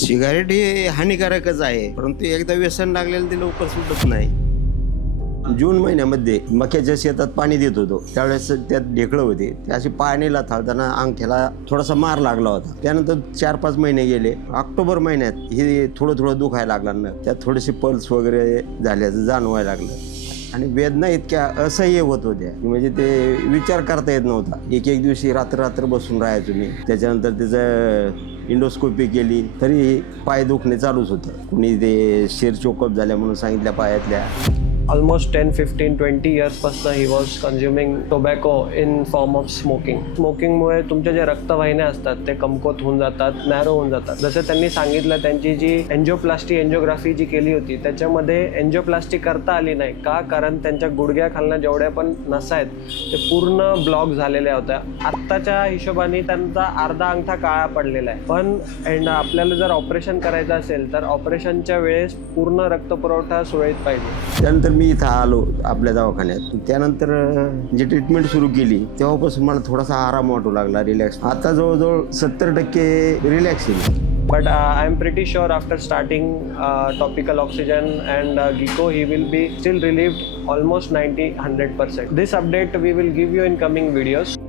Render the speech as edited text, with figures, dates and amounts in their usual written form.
Cigarette हे हानिकारकच आहे, परंतु एकदा व्यसन लागलेलं ते लवकर सुटत नाही. जून महिन्यामध्ये मक्याच्या शेतात पाणी देत होतो, त्यावेळेस त्यात ढेकळं होते. ते असे पाणीला थाळताना अंगठ्याला थोडासा मार लागला होता. त्यानंतर 4-5 महिने गेले. ऑक्टोबर महिन्यात हे थोडं दुखायला लागलं ना, त्यात थोडेसे पल्स वगैरे झाल्याचं जाणवायला लागलं आणि वेदना इतक्या असह्य होत होत्या म्हणजे ते विचार करता येत नव्हता. एक दिवशी रात्र बसून राहायचो मी. त्याच्यानंतर त्याचं इंडोस्कोपी केली तरी पाय दुखणे चालूच होतं. कुणी ते शेर चोकअप झाल्या म्हणून सांगितल्या पायातल्या. Almost 10, 15, 20 years पासून he was consuming tobacco in form of smoking. स्मोकिंगमुळे तुमच्या जे रक्तवाहिन्या असतात ते कमकुवत होऊन जातात, नॅरो होऊन जातात. जसं त्यांनी सांगितलं, त्यांची जी एन्जिओग्राफी जी केली होती त्याच्यामध्ये एन्जिओप्लास्टी करता आली नाही. का? कारण त्यांच्या गुडघ्याखालनं जेवढ्या पण नसा आहेत ते पूर्ण ब्लॉक झालेल्या होत्या. आत्ताच्या हिशोबाने त्यांचा अर्धा अंगठा काळा पडलेला आहे. पण आपल्याला जर ऑपरेशन करायचं असेल तर ऑपरेशनच्या वेळेस पूर्ण रक्तपुरवठा सुरळीत पाहिजे. त्यानंतर मी इथं आलो आपल्या दवाखान्यात. त्यानंतर जी ट्रीटमेंट सुरू केली तेव्हापासून मला थोडासा आराम वाटू लागला, रिलॅक्स. आता जवळजवळ 70% रिलॅक्स आहे. But I am pretty sure after starting topical oxygen and Gico, he will be still relieved almost 90-100%. This update we will give you in coming videos.